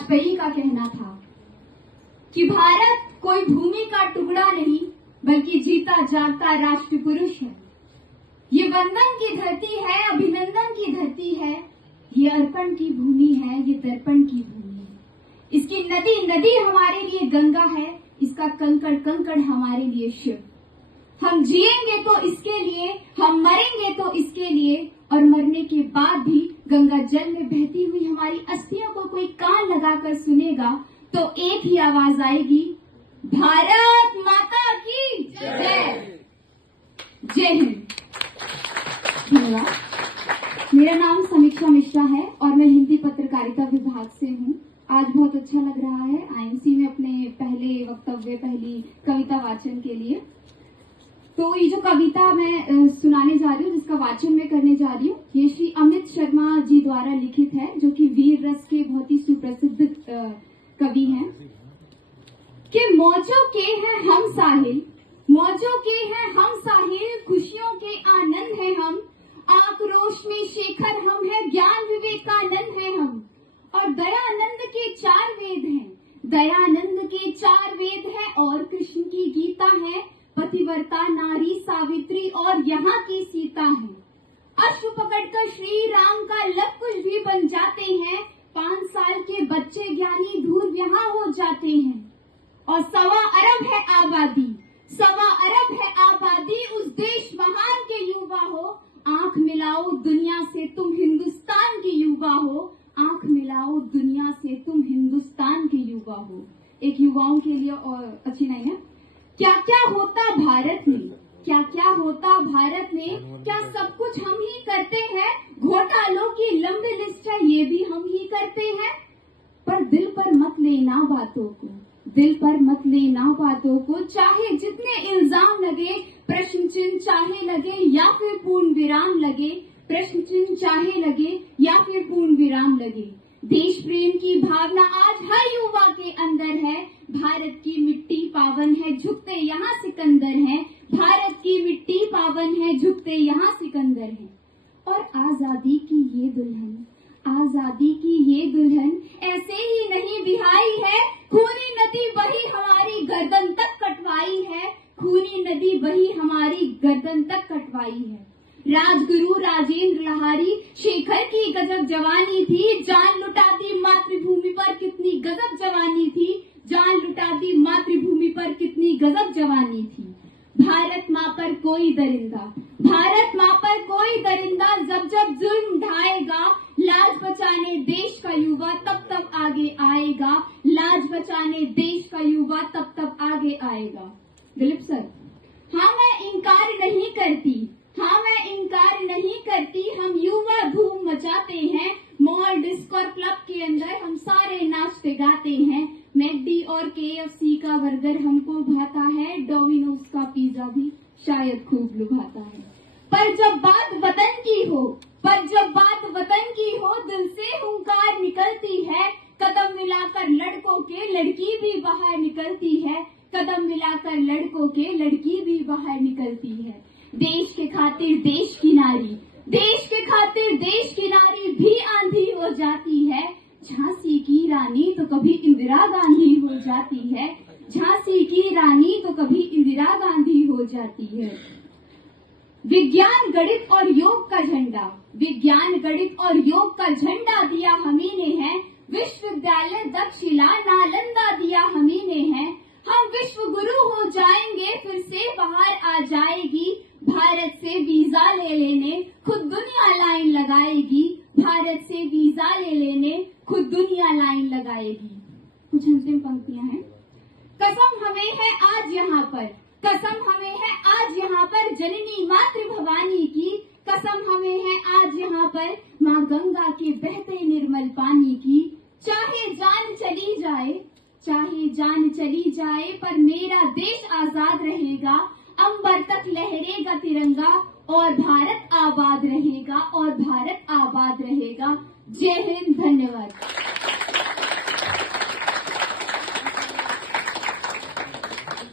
वाजपेयी का कहना था कि भारत कोई भूमि का टुकड़ा नहीं बल्कि जीता जागता राष्ट्र पुरुष है। ये वंदन की धरती है, अभिनंदन की धरती है, ये अर्पण की भूमि है, ये दर्पण की भूमि है। इसकी नदी नदी हमारे लिए गंगा है, इसका कंकड़ कंकड़ हमारे लिए शिव। हम जिएंगे तो इसके लिए, हम मरेंगे तो इसके लिए, और मरने के बाद भी गंगा जल में बहती हुई हमारी अस्थियों को कोई कान लगाकर सुनेगा तो एक ही आवाज आएगी, भारत माता की जय। जय हिंद। धन्यवाद। मेरा नाम समीक्षा मिश्रा है और मैं हिंदी पत्रकारिता विभाग से हूँ। आज बहुत अच्छा लग रहा है आईएमसी में अपने पहले वक्तव्य, पहली कविता वाचन के लिए। तो ये जो कविता मैं सुनाने जा रही हूँ, जिसका वाचन मैं करने जा रही हूँ, ये श्री अमित शर्मा जी द्वारा लिखित है, जो कि वीर रस के बहुत ही सुप्रसिद्ध कवि हैं। कि मौजों के हैं हम साहिल, मौजों के हैं हम साहिल, खुशियों के आनंद है हम, आक्रोश में शेखर हम है, ज्ञान विवेकानंद है हम, और दयानंद के 4 वेद हैं, दयानंद के 4 वेद हैं, और कृष्ण की गीता है, पतिव्रता नारी सावित्री और यहाँ की सीता है। अश्व पकड़कर श्री राम का लव कुश भी बन जाते हैं, 5 साल के बच्चे ज्ञानी धूर्व यहाँ हो जाते हैं, और 1.25 अरब है आबादी, 1.25 अरब है आबादी, उस देश महान के युवा हो, आंख मिलाओ दुनिया से तुम हिंदुस्तान के युवा हो, आंख मिलाओ दुनिया से तुम हिंदुस्तान के युवा हो। एक युवाओं के लिए और अच्छी नहीं है। क्या क्या होता भारत में, क्या क्या होता भारत में, क्या सब कुछ हम ही करते हैं, घोटालों की लंबी लिस्ट है ये भी हम ही करते हैं, पर दिल पर मत लेना बातों को, दिल पर मत लेना बातों को, चाहे जितने इल्जाम लगे, प्रश्न चिन्ह चाहे लगे या फिर पूर्ण विराम लगे, प्रश्न चिन्ह चाहे लगे या फिर पूर्ण विराम लगे। देश प्रेम की भावना आज हर युवा के अंदर है, भारत की मिट्टी पावन है, झुकते यहाँ सिकंदर हैं, भारत की मिट्टी पावन है, झुकते यहाँ सिकंदर हैं। और आजादी की ये दुल्हन, आजादी की ये दुल्हन ऐसे ही नहीं बिहाई है, खूनी नदी बही हमारी गर्दन तक कटवाई है, खूनी नदी बही हमारी गर्दन तक कटवाई है। राजगुरु राजेंद्र लहारी शेखर की गजब जवानी थी, जान लुटा दी मातृभूमि पर कितनी गजब जवानी थी, जान लुटा दी मातृभूमि पर कितनी गजब जवानी थी। भारत माँ पर कोई दरिंदा, भारत माँ पर कोई दरिंदा, जब जब जुल्म ढाएगा, लाज बचाने देश का युवा तब तब आगे आएगा, लाज बचाने देश का युवा तब तब आगे आएगा। दिलीप सर। हाँ मैं इनकार नहीं करती, हाँ मैं इनकार नहीं करती, हम युवा धूम मचाते हैं, मॉल डिस्को और क्लब के अंदर हम सारे नाचते गाते हैं, मैकडी और केएफसी का बर्गर हमको भाता है, डोमिनोज का पिज्जा भी शायद खूब लुभाता है। पर जब बात वतन की हो, पर जब बात वतन की हो, दिल से हुंकार निकलती है, कदम मिलाकर लड़कों के लड़की भी बाहर निकलती है, कदम मिलाकर लड़कों के लड़की भी बाहर निकलती है। देश के खातिर देश की नारी, देश के खातिर देश की नारी भी आंधी हो जाती है, झांसी की रानी तो कभी इंदिरा गांधी हो जाती है, झांसी की रानी तो कभी इंदिरा गांधी हो जाती है। विज्ञान गणित और योग का झंडा, विज्ञान गणित और योग का झंडा दिया हमी ने है, विश्वविद्यालय तक्षशिला नालंदा दिया हमी ने है, हम विश्व गुरु हो जाएंगे फिर से बाहर आ जाएगी, भारत से वीजा ले लेने खुद दुनिया लाइन लगाएगी, भारत से वीजा ले लेने खुद दुनिया लाइन लगाएगी। कुछ अंतिम पंक्तियां हैं। कसम हमें है आज यहाँ पर, कसम हमें है आज यहाँ पर जननी मातृ भवानी की, कसम हमें है आज यहाँ पर माँ गंगा के बहते निर्मल पानी की। चाहे जान चली जाए, चाहे जान चली जाए, पर मेरा देश आजाद रहेगा, अंबर तक लहरेगा तिरंगा, और भारत आबाद रहेगा, और भारत आबाद रहेगा। जय हिंद। धन्यवाद।